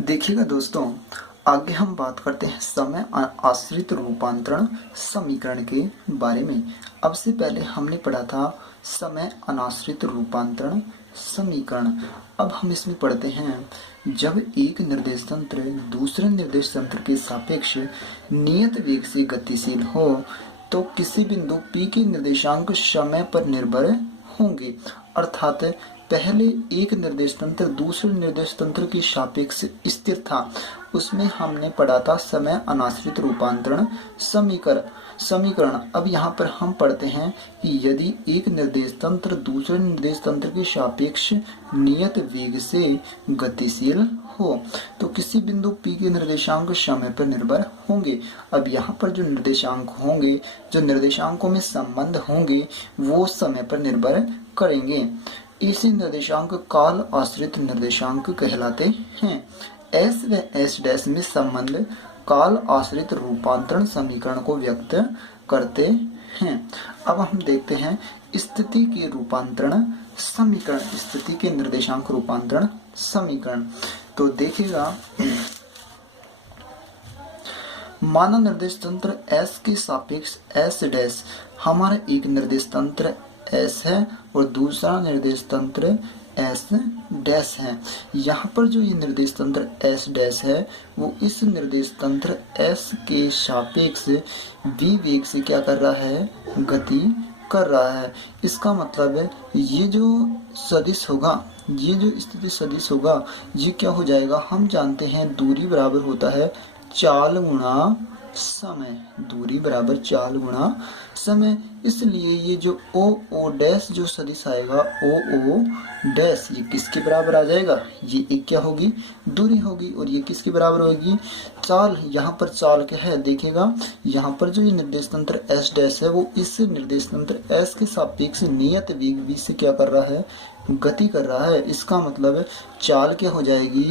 देखिएगा दोस्तों, आगे हम बात करते हैं समय आश्रित रूपांतरण समीकरण के बारे में। अब से पहले हमने पढ़ा था समय अनाश्रित रूपांतरण समीकरण। अब हम इसमें पढ़ते हैं, जब एक निर्देश तंत्र दूसरे निर्देश तंत्र के सापेक्ष नियत वेग से गतिशील हो तो किसी बिंदु P के निर्देशांक समय पर निर्भर होंगे। अर्थात पहले एक निर्देश तंत्र दूसरे निर्देश तंत्र के सापेक्ष स्थिर था, उसमें हमने पढ़ा था समय अनाश्रित रूपांतरण समीकरण। अब यहाँ पर हम पढ़ते हैं कि यदि एक निर्देश तंत्र दूसरे निर्देश तंत्र के सापेक्ष नियत वेग से गतिशील हो तो किसी बिंदु P के निर्देशांक समय पर निर्भर होंगे। अब यहाँ पर जो निर्देशांक होंगे, जो निर्देशांकों में संबंध होंगे, वो समय पर निर्भर करेंगे। इसी निर्देशांक काल आश्रित निर्देशांक कहलाते हैं। S व S' में संबंध काल आश्रित रूपांतरण समीकरण को व्यक्त करते हैं। अब हम देखते हैं स्थिति के रूपांतरण समीकरण, स्थिति के निर्देशांक रूपांतरण समीकरण। तो देखिएगा, माना निर्देश तंत्र S के सापेक्ष S', हमारा एक निर्देश तंत्र S है और दूसरा निर्देश तंत्र S' है। यहाँ पर जो ये निर्देश तंत्र S' है वो इस निर्देश तंत्र S के सापेक्ष v वेग से क्या कर रहा है, गति कर रहा है। इसका मतलब है ये जो सदिश होगा, ये जो स्थिति सदिश होगा, ये क्या हो जाएगा, हम जानते हैं दूरी बराबर होता है चाल गुणा समय, दूरी बराबर चाल गुणा समय। इसलिए ये जो O' जो सदिश आएगा OO', ये किसके बराबर आ जाएगा, ये एक क्या होगी, दूरी होगी, और ये किसके बराबर होगी, चाल। यहाँ पर चाल क्या है, देखिएगा यहाँ पर जो ये निर्देश तंत्र S' है वो इस निर्देश तंत्र S के सापेक्ष नियत वेग v से क्या कर रहा है, गति कर रहा है। इसका मतलब है चाल क्या हो जाएगी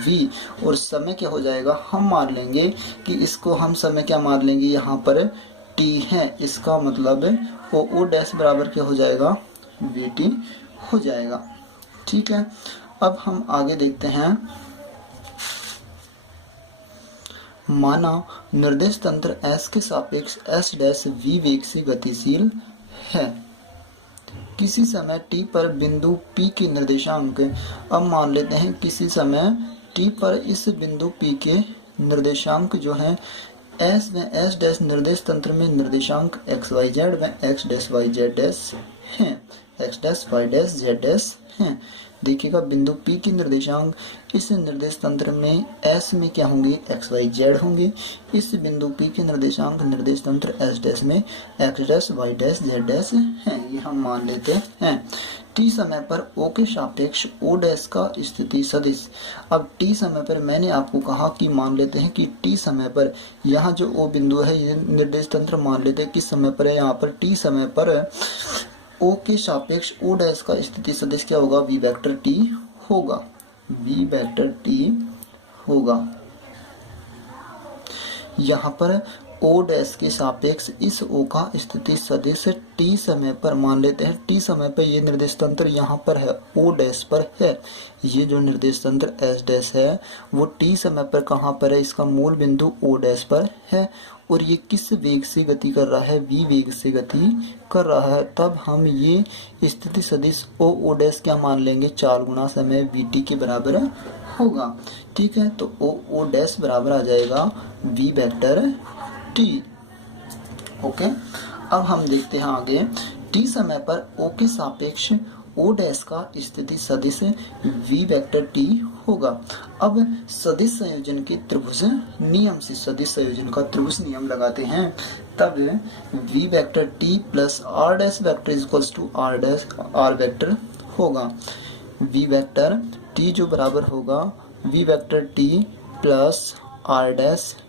v, और समय क्या हो जाएगा, हम मान लेंगे कि इसको हम समय क्या मान लेंगे, यहाँ पर t है। इसका मतलब है OO' बराबर क्या हो जाएगा, vt हो जाएगा। ठीक है, अब हम आगे देखते हैं। माना निर्देश तंत्र S के सापेक्ष S' v वेग से गतिशील है किसी समय t पर बिंदु P के निर्देशांक। अब मान लेते हैं किसी समय t पर इस बिंदु P के निर्देशांक जो है S व S' निर्देश तंत्र में निर्देशांक XYZ व X', हैं, X', हैं। देखिएगा बिंदु P की निर्देशांक इस निर्देश तंत्र में S में क्या होंगे, XYZ होंगे। इस बिंदु P के निर्देशांक निर्देश तंत्र S' में X', Y', Z' हैं, ये हम मान लेते हैं। t समय पर O के सापेक्ष O' का स्थिति सदिश। अब t समय पर मैंने आपको कहा कि मान लेते हैं कि t समय पर यहाँ जो O बिंदु है ये निर्देश तंत्र मान लेते हैं किस समय पर है, यहाँ पर t समय पर O के सापेक्ष O' का स्थिति सदिश क्या होगा, v वेक्टर t होगा, v वेक्टर t होगा। यहाँ पर O' के सापेक्ष इस O का स्थिति सदिश t समय पर मान लेते हैं, t समय पर ये निर्देश तंत्र यहाँ पर है, O' पर है। ये जो निर्देश तंत्र S' है वो t समय पर कहाँ पर है, इसका मूल बिंदु O' पर है, और ये किस वेग से गति कर रहा है, v वेग से गति कर रहा है। तब हम ये स्थिति सदिश O' क्या मान लेंगे, चाल गुणा समय vt के बराबर होगा। ठीक है, तो O' बराबर आ जाएगा v वेक्टर t। ओके, अब हम देखते हैं आगे, t समय पर O के सापेक्ष O' का स्थिति सदिश v वेक्टर t होगा। अब सदिश संयोजन के त्रिभुज नियम से सदिश संयोजन का त्रिभुज नियम लगाते हैं, तब v vector t plus r' vector equals to r vector होगा। v वेक्टर t जो बराबर होगा v vector t plus r'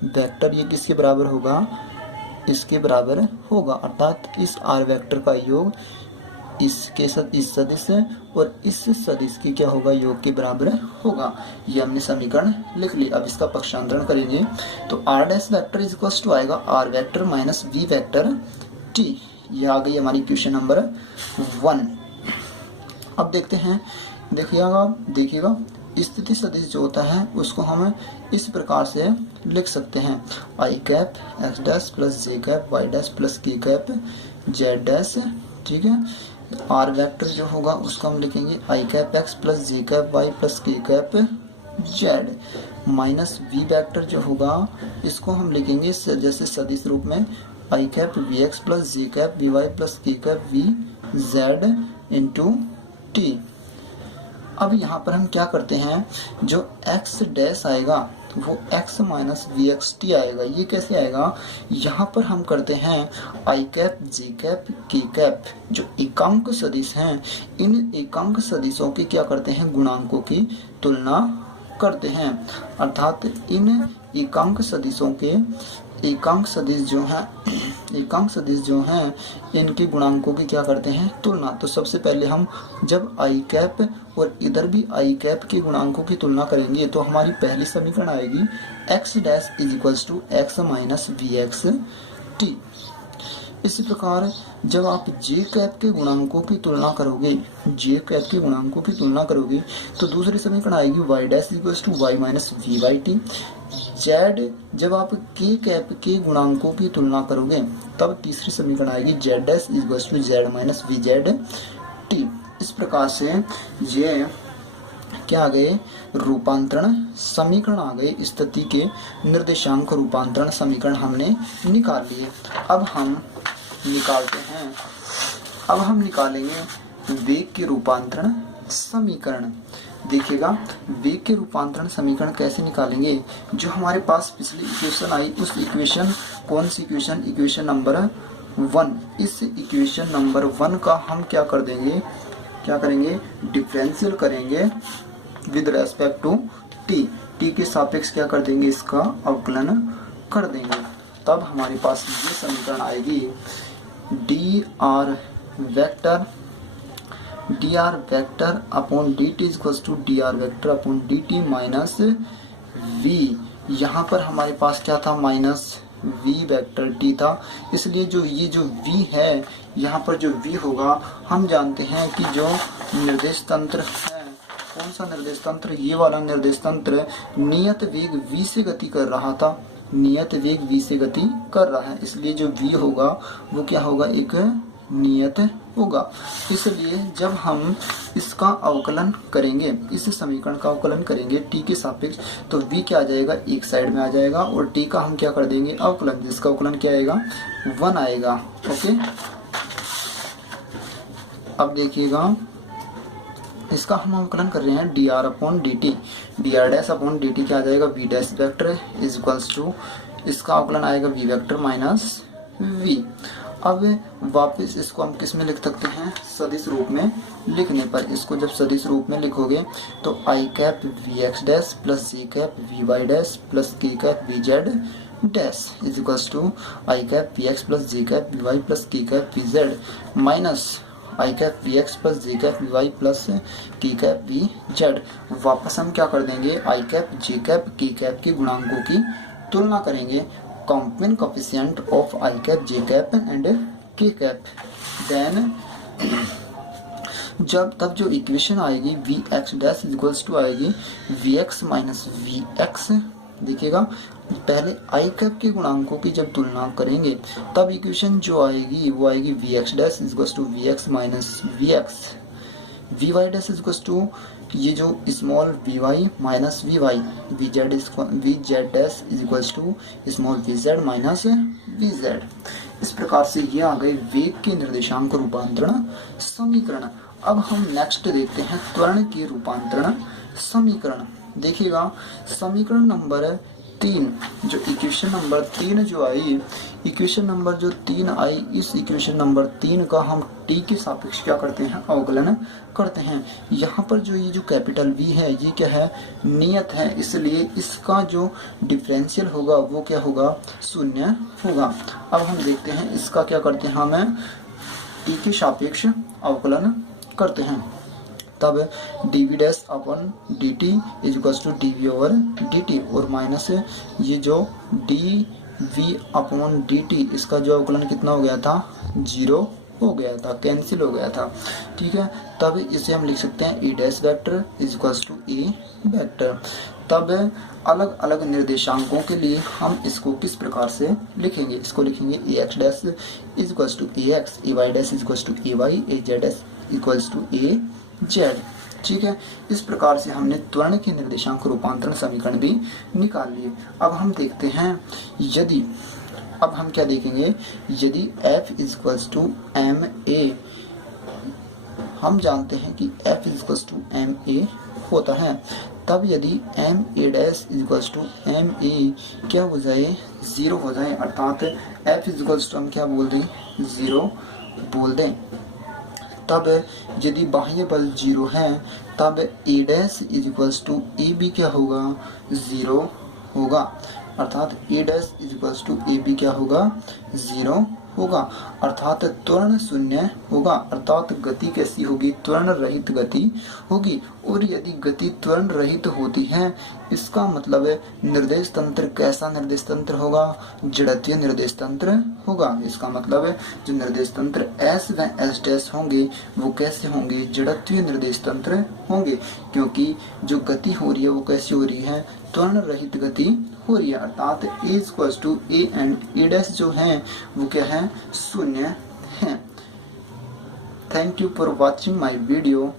vector, ये किसके बराबर होगा, इसके बराबर होगा। अर्थात इस r वेक्टर का योग इसके साथ इस सदिश और इस सदिश की क्या होगा, योग के बराबर होगा। ये हमने समीकरण लिख लिया। अब इसका पक्षांतरण करेंगे तो r' vector is equal to आएगा r vector minus v vector t। ये आ गई हमारी क्वेश्चन नंबर 1। अब देखते हैं, देखिएगा स्थिति सदिश जो होता है उसको हम इस प्रकार से लिख सकते हैं, I cap X dash plus J cap Y dash plus K cap Z dash. ठीक है, आर वेक्टर जो होगा उसको हम लिखेंगे I cap X plus J cap Y plus K cap Z, minus V vector जो होगा इसको हम लिखेंगे जैसे सदिश रूप में I cap V X plus J cap V Y plus K cap V Z into T. अब यहाँ पर हम क्या करते हैं, जो x डैश आएगा वो x minus V X T आएगा। ये कैसे आएगा, यहाँ पर हम करते हैं I cap J cap K cap जो एकांक सदिश हैं, इन एकांक सदिशों की क्या करते हैं, गुणांकों की तुलना करते हैं। अर्थात इन एकांक सदिशों के एकांक सदिश जो हैं इनके गुणांकों की क्या करते हैं, तुलना। तो सबसे पहले हम जब आई कैप और इधर भी आई कैप के गुणांकों की तुलना करेंगे तो हमारी पहली समीकरण आएगी X dash is equals to X minus V X T. इसी प्रकार जब आप जे कैप के गुणांकों की तुलना करोगे, तो दूसरी समीकरण आएगी Y dash equals to Y minus V Y T. Z जब आप के कैप के गुणांकों की तुलना करोगे तब तीसरी समीकरण आएगी Z dash equals to Z minus V Z T. इस प्रकार से ये क्या आ गए, रूपांतरण समीकरण आ गए। स्थिति के निर्देशांक रूपांतरण समीकरण हमने निकाल लिए। अब हम निकालेंगे वेग के रूपांतरण समीकरण। देखिएगा वेग के रूपांतरण समीकरण कैसे निकालेंगे, जो हमारे पास पिछली इक्वेशन आई उस इक्वेशन, कौन सी इक्वेशन, इक्वेशन नंबर 1। इस इक्वेशन नंबर 1 का हम क्या करेंगे, डिफरेंशियल करेंगे विद रेस्पेक्ट टू टी के सापेक्ष क्या कर देंगे, इसका अवकलन कर देंगे। तब हमारे पास ये समीकरण आएगी D R vector upon D T equals to D R vector upon D T minus V. यहाँ पर हमारे पास क्या था, माइनस वी वेक्टर टी था, इसलिए ये जो v है, यहाँ पर जो v होगा, हम जानते हैं कि जो निर्देश तंत्र है, कौन सा निर्देश तंत्र, ये वाला निर्देश तंत्र नियत वेग v से गति कर रहा था, इसलिए जो v होगा वो क्या होगा, एक नियत होगा। इसलिए जब हम इसका अवकलन करेंगे, इस समीकरण का अवकलन करेंगे t के सापेक्ष, तो v क्या आ जाएगा, एक साइड में आ जाएगा और t का हम क्या कर देंगे, अवकलन, जिसका अवकलन क्या आएगा, 1 आएगा। ओके, अब देखिएगा इसका हम अवकलन कर रहे हैं D R upon D T, D R dash upon D T क्या आ जाएगा, V dash vector is equals to, इसका अवकलन आएगा वी वेक्टर माइनस वी। अब वापस इसको हम किस में लिख सकते हैं, सदिश रूप में लिखने पर। इसको जब सदिश रूप में लिखोगे तो I cap V X dash plus J cap V Y dash plus K cap V Z dash is equals to I cap V X plus J cap V Y plus K cap V Z minus I cap V X plus J cap V Y plus K cap V Z. वापस हम क्या कर देंगे, I cap J cap K cap के गुणांकों की तुलना करेंगे, complain coefficient of I cap J cap and K cap. Then तब जो इक्वेशन आएगी V X dash equals to आएगी V X minus V X. देखिएगा पहले आई कैप के गुणांकों की जब तुलना करेंगे तब इक्वेशन जो आएगी वो आएगी V X dash equals to V X minus V X, V Y dash equals to ये जो small V Y minus V Y, V Z dash is equals to small V Z minus V Z. इस प्रकार से ये आ गए वेग के निर्देशांक रूपांतरण समीकरण। अब हम नेक्स्ट देखते हैं त्वरण के रूपांतरण समीकरण। देखिएगा समीकरण नंबर 3, जो इक्वेशन नंबर 3 जो आई, इक्वेशन नंबर जो 3 आई, इस इक्वेशन नंबर 3 का हम t के सापेक्ष क्या करते हैं, अवकलन करते हैं। यहाँ पर जो ये जो कैपिटल V है ये क्या है, नियत है, इसलिए इसका जो डिफरेंशियल होगा वो क्या होगा, 0 होगा। अब हम देखते हैं इसका क्या करते हैं, हमें t के सापेक्ष अवकलन करते हैं। तब dv dash upon dt is equals to dv over dt और माइनस ये जो dv अपॉन dt इसका जो अवकलन कितना हो गया था, 0 हो गया था, कैंसिल हो गया था। ठीक है, तब इसे हम लिख सकते हैं A dash vector is equals to A vector. तब अलग अलग निर्देशांकों के लिए हम इसको किस प्रकार से लिखेंगे, इसको लिखेंगे A X dash is equals to A X, A Y dash is equals to A Y, A Z dash equals to A Z. ठीक है, इस प्रकार से हमने त्वरण के निर्देशांक रूपांतरण समीकरण भी निकाल लिए। अब हम देखते हैं यदि, अब हम क्या देखेंगे, यदि f is equals to M A, हम जानते हैं कि f is equals to M A होता है, तब यदि M A dash is equals to M A क्या हो जाए, 0 हो जाए, अर्थात f इज इक्वल्स टू हम क्या बोल दें, 0 बोल दें। तब यदि बाह्य बल 0 है तब A dash is equals to A B क्या होगा, 0 होगा, अर्थात A dash is equals to A B क्या होगा, 0 होगा, अर्थात त्वरण शून्य होगा, अर्थात गति कैसी होगी, त्वरण रहित गति होगी। और यदि गति त्वरण रहित होती है इसका मतलब है निर्देश तंत्र कैसा निर्देश तंत्र होगा, जड़त्वीय निर्देश तंत्र होगा। इसका मतलब है जो निर्देश तंत्र S व S डैश होंगे वो कैसे होंगे, जड़त्वीय निर्देश तंत्र होंगे, क्योंकि जो गति हो रही है वो कैसी हो रही है, त्वरण रहित गति हो रही है, अर्थात A equals to A and A dash जो है वो क्या है, शून्य है। Thank you for watching my video.